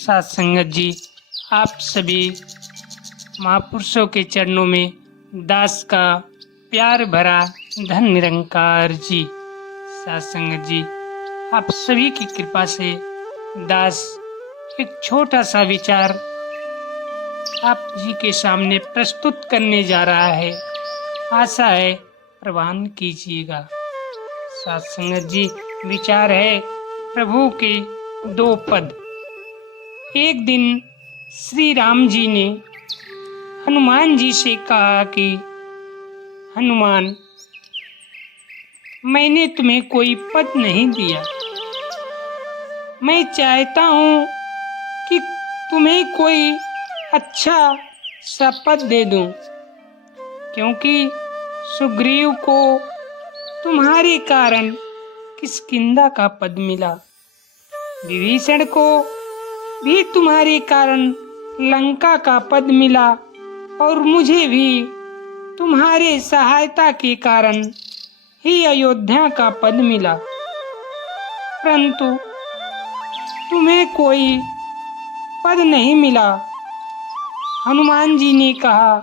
साथ संगत जी, आप सभी महापुरुषों के चरणों में दास का प्यार भरा धन निरंकार जी। साथ संगत जी, आप सभी की कृपा से दास एक छोटा सा विचार आप जी के सामने प्रस्तुत करने जा रहा है। आशा है प्रवान कीजिएगा। साथ संगत जी, विचार है प्रभु के 2 पद। एक दिन श्री राम जी ने हनुमान जी से कहा कि हनुमान, मैंने तुम्हें कोई पद नहीं दिया। मैं चाहता हूँ कि तुम्हें कोई अच्छा सा पद दे दूँ, क्योंकि सुग्रीव को तुम्हारे कारण किष्किंधा का पद मिला, विभीषण को भी तुम्हारे कारण लंका का पद मिला और मुझे भी तुम्हारे सहायता के कारण ही अयोध्या का पद मिला, परंतु तुम्हें कोई पद नहीं मिला। हनुमान जी ने कहा,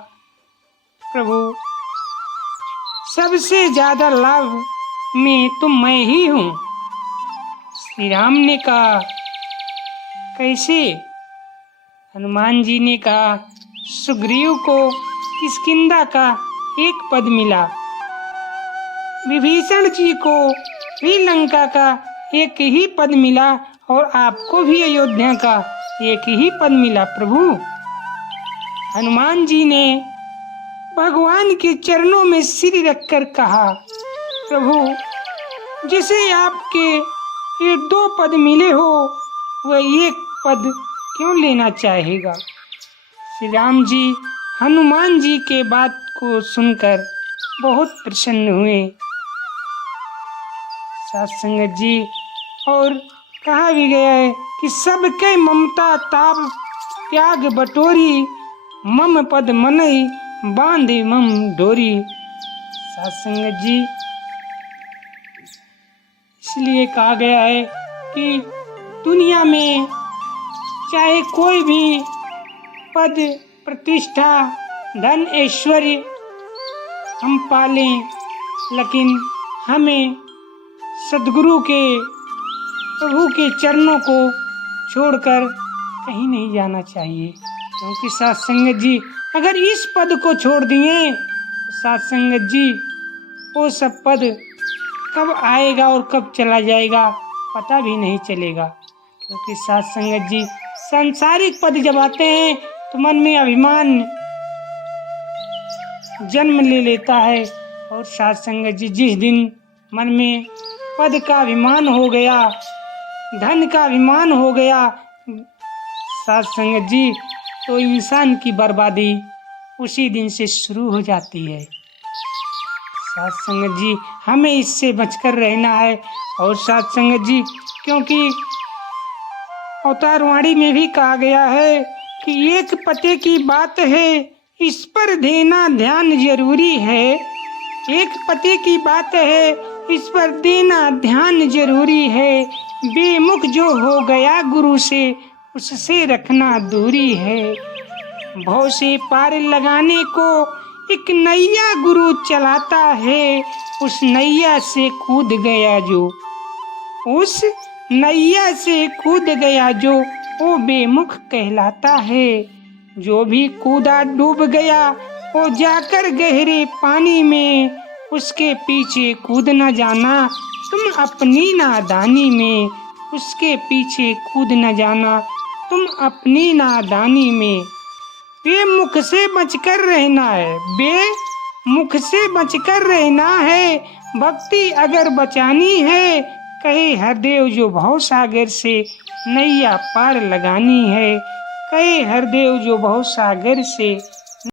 प्रभु, सबसे ज्यादा लाभ में तो मैं ही हूँ। श्री राम ने कहा, कैसे? हनुमान जी ने कहा, सुग्रीव को किष्किंधा का 1 पद मिला, विभीषण जी को भी लंका का 1 ही पद मिला और आपको भी अयोध्या का 1 ही पद मिला। प्रभु, हनुमान जी ने भगवान के चरणों में सिर रखकर कहा, प्रभु, जिसे आपके ये 2 पद मिले हो वह 1 पद क्यों लेना चाहेगा? श्री राम जी हनुमान जी के बात को सुनकर बहुत प्रसन्न हुए। साथ संगत जी, और कहा भी गया है कि सबके ममता ताप त्याग बटोरी, मम पद मनई बांधे मम डोरी। साथ संगत जी, इसलिए कहा गया है कि दुनिया में चाहे कोई भी पद प्रतिष्ठा धन ऐश्वर्य हम पालें, लेकिन हमें सद्गुरु के प्रभु के चरणों को छोड़कर कहीं नहीं जाना चाहिए। क्योंकि साथ संगत जी, अगर इस पद को छोड़ दिए तो साथ संगत जी वो सब पद कब आएगा और कब चला जाएगा पता भी नहीं चलेगा। क्योंकि साथ संगत जी, सांसारिक पद जब आते हैं तो मन में अभिमान जन्म ले लेता है, और साथ संगत जी, जिस दिन मन में पद का अभिमान हो गया, धन का अभिमान हो गया, साथ संगत जी, तो इंसान की बर्बादी उसी दिन से शुरू हो जाती है। साथ संगत जी, हमें इससे बचकर रहना है। और साथ संगत जी, क्योंकि अवतार वाणी में भी कहा गया है कि 1 पते की बात है, इस पर देना ध्यान जरूरी है। 1 पते की बात है, इस पर देना ध्यान जरूरी है। बेमुख जो हो गया गुरु से, उससे रखना दूरी है। भव से पार लगाने को एक नैया गुरु चलाता है, उस नैया से कूद गया जो, उस नैया से कूद गया जो, वो बेमुख कहलाता है। जो भी कूदा डूब गया वो जाकर गहरे पानी में, उसके पीछे कूद न जाना तुम अपनी नादानी में, उसके पीछे कूद न जाना तुम अपनी नादानी में। बेमुख से बचकर रहना है, बेमुख से बचकर रहना है। भक्ति अगर बचानी है, कहे हरदेव जो भव सागर से नैया पार लगानी है। कहे हरदेव जो भव सागर से